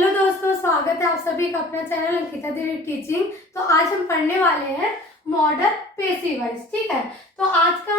Hello दोस्तों, स्वागत है आप सभी का अपना चैनल अंकिता दीदी टीचिंग। तो आज हम पढ़ने वाले हैं मॉडल पेसिव वॉइस। ठीक है, तो आज का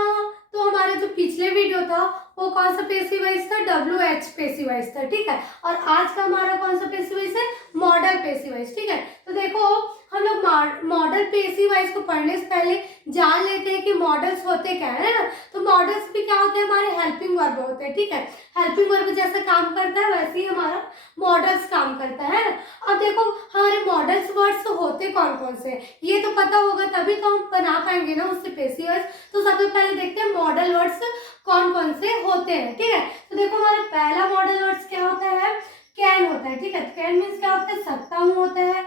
हमारा जो पिछले वीडियो था वो कौन सा पेसिव वॉइस था? WH पेसिव वॉइस था। ठीक है, और आज का हमारा कौन सा पेसिव वॉइस है? Model passive voice. ठीक है, तो देखो हम लोग मॉडल पेसिव वॉइस को पढ़ने से पहले जान लेते हैं कि मॉडल्स होते क्या है ना। तो मॉडल्स भी क्या होते हैं? हमारे हेल्पिंग वर्ब होते हैं। ठीक है, हेल्पिंग वर्ब जैसा काम करता है वैसे ही हमारा मॉडल्स काम करता है ना। अब देखो हमारे मॉडल्स वर्ड्स होते कौन कौन से, ये तो पता होगा तभी तो हम बना पाएंगे ना उससे पेसिव वॉइस। तो सबसे पहले देखते हैं मॉडल वर्ड्स कौन कौन से होते हैं। ठीक है, तो देखो हमारा पहला मॉडल वर्ड्स क्या होता है? कैन होता है। ठीक है, कैन मीन्स क्या होता है? सकता हूँ होता है।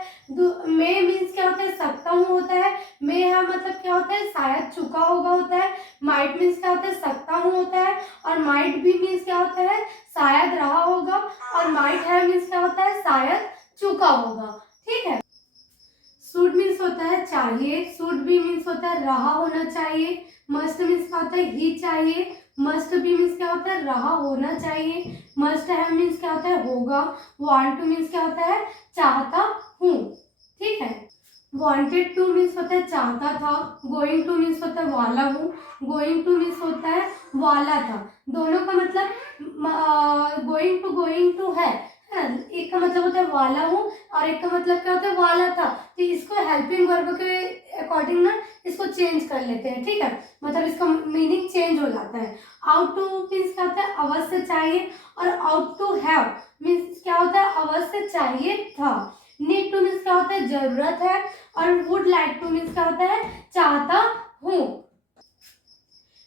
मे मीन्स क्या होता है? सकता हूँ होता है। मे है मतलब क्या होता है? शायद चुका होगा होता है। माइट मीन्स क्या होता है? सकता हूँ होता है। और माइट भी मीन्स क्या होता है? शायद रहा होगा। और माइट है मीन्स क्या होता है? शायद चुका होगा। ठीक है, शुड मीन्स होता है चाहिए। शुड भी मीन्स होता है रहा होना चाहिए। मस्ट मीन्स क्या होता है? ही चाहिए। मस्ट बी मीन्स क्या होता है? रहा होना चाहिए। मस्ट हैव मीन्स क्या होता है? होगा। वांट टू मीन्स क्या होता है? चाहता हूँ। ठीक है, वांटेड टू मीन्स होता है चाहता था। गोइंग टू मीन्स होता है वाला हूँ। गोइंग टू मीन्स होता है वाला था। दोनों का मतलब गोइंग टू है। एक का मतलब होता है वाला हूँ और एक का मतलब क्या होता है? वाला था। तो इसको हेल्पिंग वर्ब के अकॉर्डिंग ना इसको चेंज कर लेते हैं। ठीक है, मतलब इसका मीनिंग चेंज हो जाता है। आउट टू मीन्स क्या होता है? अवश्य चाहिए। और आउट टू हैव मीन्स क्या होता है? अवश्य चाहिए था। नीड टू मीन्स क्या होता है? जरूरत है। और वुड लाइक टू मीन्स क्या होता है? चाहता हूँ।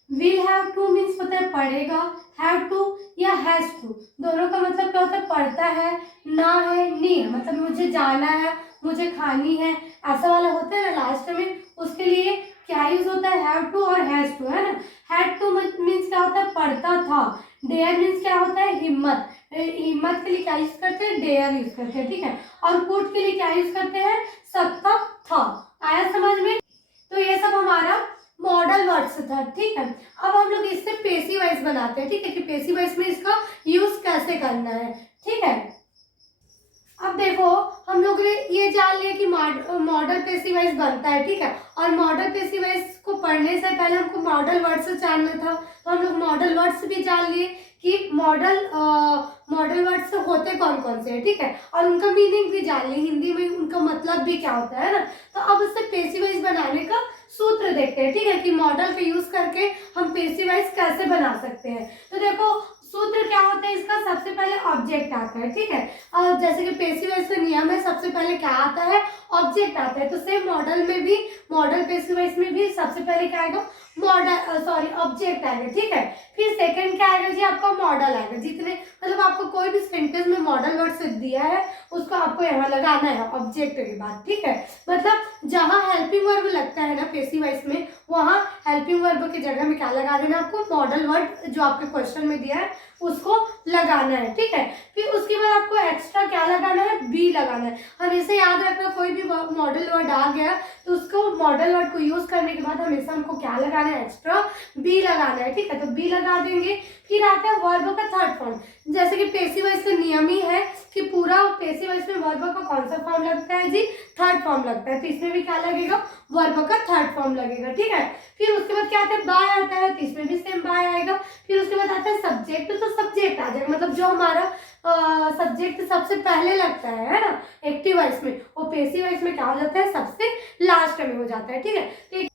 विल हैव टू मीन्स होता है पढ़ेगा। हैव टू या हैज टू दोनों का मतलब क्या होता है? पढ़ता है, ना है, नी है, मतलब मुझे जाना है, मुझे खानी है, ऐसा वाला होता है ना लास्ट में। उसके लिए क्या यूज होता है? हैव टू और हैज टू, है ना। हैड टू मीन्स क्या होता है? पढ़ता था। डेयर मीन्स क्या होता है? हिम्मत। हिम्मत के लिए क्या यूज करते हैं? डेयर यूज करते हैं। ठीक है, और कुड के लिए क्या यूज करते हैं? सकता था। आया समझ में? तो ये सब हमारा मॉडल वर्ड्स था। ठीक है, अब हम लोग इससे पेसिव वॉइस बनाते हैं। ठीक है, कि पेसिव वॉइस में इसका यूज कैसे करना है। ठीक है, अब देखो हम लोग ने ये जान लिया कि मॉडल पेसिव वॉइस बनता है। ठीक है, और मॉडल पेसिव वॉइस को पढ़ने से पहले हमको मॉडल वर्ड्स जानना था। तो हम लोग मॉडल वर्ड्स भी जान लिए कि मॉडल वर्ड्स होते कौन कौन से हैं। ठीक है, और उनका मीनिंग भी जान लिए, हिंदी में उनका मतलब भी क्या होता है ना। तो अब उससे पेसिव वॉइस बनाने का सूत्र देखते हैं। ठीक है, कि मॉडल का यूज करके हम पेसिव वॉइस कैसे बना सकते हैं। तो देखो सूत्र क्या होता है इसका? सबसे पहले ऑब्जेक्ट आता है। ठीक है, और जैसे कि पेसिव वॉइस का नियम है, सबसे पहले क्या आता है? ऑब्जेक्ट आता है। तो सेम मॉडल में भी, मॉडल पेसिव वॉइस में भी सबसे पहले क्या आएगा? ऑब्जेक्ट आएगा। ठीक है, फिर सेकंड क्या आएगा जी? आपका मॉडल आएगा। जितने मतलब आपको कोई भी सेंटेंस में मॉडल वर्ड से दिया है उसको आपको यहाँ लगाना है ऑब्जेक्ट के बाद। ठीक है, मतलब जहाँ हेल्पिंग वर्ब लगता है ना पेसिव वॉइस में, वहाँ हेल्पिंग वर्ब की जगह में क्या लगा देना आपको? मॉडल वर्ड जो आपके क्वेश्चन में दिया है उसको लगाना है। ठीक है, फिर उसके बाद आपको एक्स्ट्रा क्या लगाना है? बी लगाना है। हमेशा याद रखना, कोई भी मॉडल वर्ड आ गया तो उसको मॉडल वर्ड को यूज करने के बाद हमेशा हमको क्या लगाना है? एक्स्ट्रा बी लगाना है। ठीक है, तो बी लगा देंगे। फिर आता है वर्ब का थर्ड फॉर्म। जैसे कि पेसिव वॉइस का नियम ही है कि पूरा पेसिव वॉइस में वर्ब का कौन सा फॉर्म लगता है जी? थर्ड फॉर्म लगता है। तो इसमें भी क्या लगेगा? वर्ब का थर्ड फॉर्म लगेगा। ठीक है, फिर उसके बाद क्या आता है? बाय आता है, तो इसमें भी सेम बाय आएगा। फिर उसके बाद आता है सब्जेक्ट, तो सब्जेक्ट आ जाएगा, मतलब जो हमारा सब्जेक्ट सबसे पहले लगता है ना एक्टिव वॉइस में, वो पेसिव वॉइस में क्या हो जाता है? सबसे लास्ट में हो जाता है। ठीक है,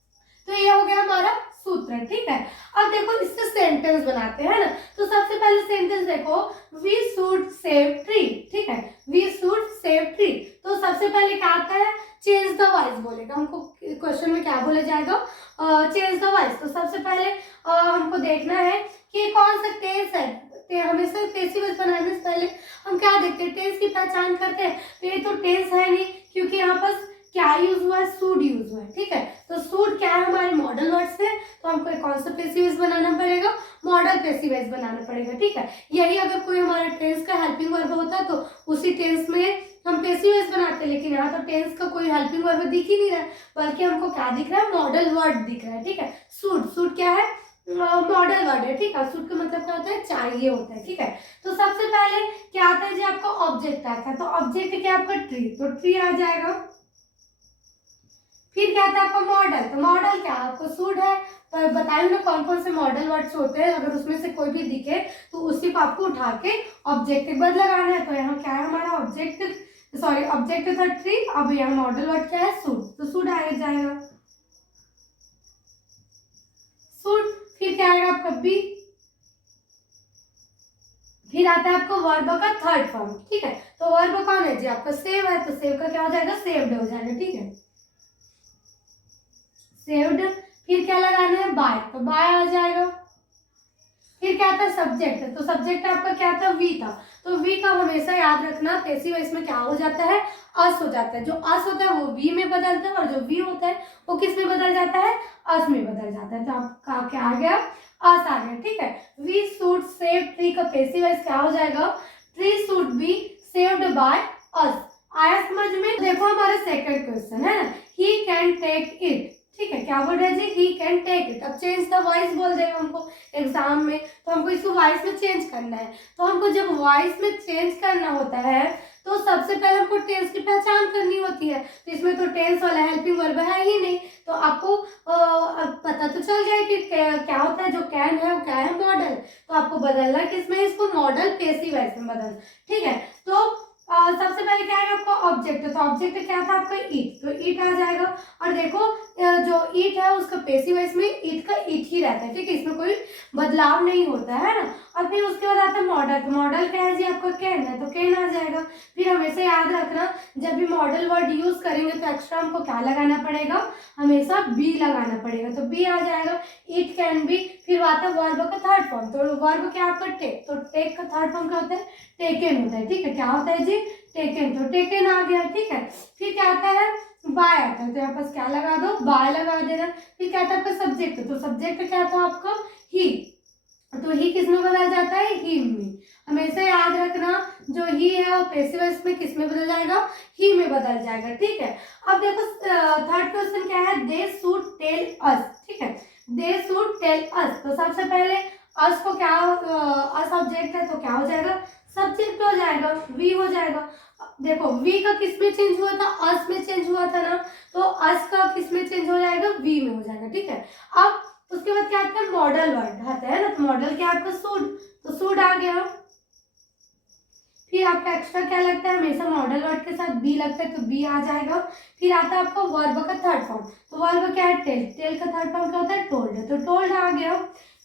तो ये हो गया हमारा सूत्र। ठीक है, अब देखो इससे सेंटेंस बनाते हैं ना। तो सबसे पहले सेंटेंस देखो, वी शुड सेव ट्री। ठीक है, वी शुड सेव ट्री। तो सबसे पहले क्या आता है? चेंज द वॉइस बोलेगा हमको। क्वेश्चन में क्या बोला जाएगा? Change the voice. तो सबसे पहले हमको देखना है कि कौन सा टेंस है। हमेशा पेसिव वॉइस बनाने से पहले हम क्या देखते हैं? टेंस की पहचान करते हैं। तो ये तो टेंस है नहीं, क्योंकि यहाँ पर क्या यूज हुआ है? शुड यूज हुआ है। ठीक है, तो शुड क्या है? हमारे मॉडल वर्ड से, तो हमको कौन सा पेसिव वॉइस बनाना पड़ेगा? मॉडल पेसिव वॉइस बनाना पड़ेगा। ठीक है, यही अगर कोई हमारा टेंस का हेल्पिंग वर्ब होता तो उसी टेंस में हम पेसिव वॉइस बनाते, लेकिन यहाँ तो टेंस का कोई हेल्पिंग वर्ब दिख ही नहीं रहा है, बल्कि हमको क्या दिख रहा है? मॉडल वर्ड दिख रहा है। ठीक है, शुड क्या है? मॉडल वर्ड है, ठीक है। शुड का मतलब क्या होता है, चाहिए होता है, ठीक है। तो सबसे पहले क्या आता है जी, आपका ऑब्जेक्ट आता है। तो ऑब्जेक्ट क्या आपका ट्री, तो ट्री आ जाएगा। फिर क्या आता है आपका मॉडल, तो मॉडल क्या आपको शुड है। तो बताइए ना कौन कौन से मॉडल वर्ड्स होते हैं, अगर उसमें से कोई भी दिखे तो उसी को आपको उठा के ऑब्जेक्ट के बाद लगाना है। तो यहाँ क्या है हमारा ऑब्जेक्ट, सॉरी ऑब्जेक्ट था ट्री, अब यहाँ मॉडल वर्ड क्या है, शुड, तो शुड आ जाएगा शुड। फिर क्या आएगा आपका बी। फिर आता है आपको वर्ब का थर्ड फॉर्म, ठीक है। तो वर्ब कौन है जी, आपका सेव है, तो सेव का क्या हो जाएगा, सेव्ड हो जाएगा, ठीक है, सेव्ड। फिर क्या लगाना है, बाय, तो बाय आ जाएगा। फिर क्या था सब्जेक्ट, तो सब्जेक्ट आपका क्या था, वी था। तो वी का हमेशा याद रखना पैसिव वॉइस में क्या हो जाता है, अस हो जाता है। जो अस होता है वो वी में बदलता है, और जो वी होता है वो किस में बदल जाता है, अस में बदल जाता है। तो आपका क्या आ गया, अस आ गया, ठीक है। वी शुड सेव ट्री का पैसिव वॉइस क्या हो जाएगा, tree should be saved by us. आया समझ में। देखो हमारा सेकंड क्वेश्चन है, ही कैन टेक इट, ठीक है। क्या बोल रहे हैं जी, ही कैन टेक इट। अब चेंज द वॉइस बोल देगा हमको एग्जाम में, तो हमको इसको वॉइस में चेंज करना है। तो हमको जब वॉइस में चेंज करना होता है तो सबसे पहले हमको टेंस की पहचान करनी होती है। तो इसमें तो टेंस वाला हेल्पिंग वर्ब है ही नहीं, तो आपको पता तो चल गया कि क्या होता है, जो कैन है वो क्या है, मॉडल। तो आपको बदलना किसमें, इसको मॉडल पैसिव वॉइस में बदलना, ठीक है। तो सबसे पहले क्या है आपका ऑब्जेक्ट, तो ऑब्जेक्ट क्या था आपका ईट, तो ईट आ जाएगा। और देखो जो ईट है उसका पैसिव वॉइस में ईट का ईट ही रहता है, ठीक है, इसमें कोई बदलाव नहीं होता है ना। और फिर उसके बाद आता है मॉडल, तो मॉडल क्या है जी आपका कैन है, तो कैन आ जाएगा। फिर हमेशा याद रखना जब भी मॉडल वर्ड यूज करेंगे तो एक्स्ट्रा हमको क्या लगाना पड़ेगा, हमेशा बी लगाना पड़ेगा, तो बी आ जाएगा, इट कैन बी। फिर आता है वर्ब का थर्ड फॉर्म, तो वर्ब क्या आपका टेक, तो टेक का थर्ड फॉर्म क्या होता है, टेकन होता है, ठीक है। क्या होता है जी, टेकन, तो टेकन आ गया, ठीक है। फिर क्या आता है, बाय आता है, तो यहाँ पास क्या लगा दो, बाय लगा देना। फिर क्या था आपका सब्जेक्ट, तो सब्जेक्ट क्या था आपका ही, तो ही किस में बदल जाता है, हिम में। हमेशा याद रखना जो ही है वो पैसिव वॉइस में किस में बदल जाएगा, ही में बदल जाएगा, ठीक है। अब देखो थर्ड क्वेश्चन क्या है, दे शुड टेल अस, ठीक है, दे शुड टेल अस। तो सबसे पहले अस को क्या, अस ऑब्जेक्ट है तो क्या हो जाएगा, सब्जेक्ट हो जाएगा, वी हो जाएगा। देखो वी का किस में चेंज हुआ था, अस में चेंज हुआ था ना, तो अस का किस में चेंज हो जाएगा, वी में हो जाएगा, ठीक है। अब उसके बाद क्या आता है, मॉडल वर्ड आता है ना, तो मॉडल क्या आपका शुड, तो शुड आ गया। फिर आपका एक्स्ट्रा क्या लगता है, हमेशा मॉडल वर्ड के साथ बी लगता है, तो बी आ जाएगा। फिर आता है आपका वर्ब का थर्ड फॉर्म, तो वर्ब क्या है, टेल, टेल का थर्ड फॉर्म क्या होता है, टोल्ड, तो टोल्ड आ गया।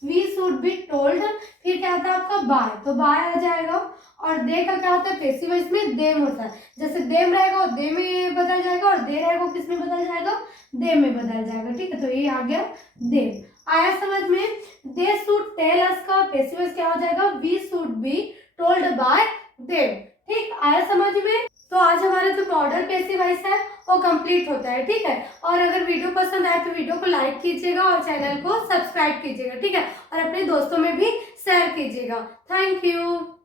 We should be told. फिर क्या आता है आपका बाय, तो बाय आ जाएगा। और दे का क्या होता है, पैसिव वॉइस में देम होता है, जैसे देम रहेगा और दे में बदल जाएगा, और दे रहेगा किस में बदल जाएगा, दे में बदल जाएगा, ठीक है। तो ये आ गया देम। आया समझ में। दे शुड टेल अस का पैसिव वॉइस क्या हो जाएगा, we should be told by them, ठीक। आया समझ में। तो आज हमारा जो मॉडल पैसिव वॉइस है वो कंप्लीट होता है, ठीक है। और अगर वीडियो पसंद आए तो वीडियो को लाइक कीजिएगा और चैनल को सब्सक्राइब कीजिएगा, ठीक है। और अपने दोस्तों में भी शेयर कीजिएगा। Thank you.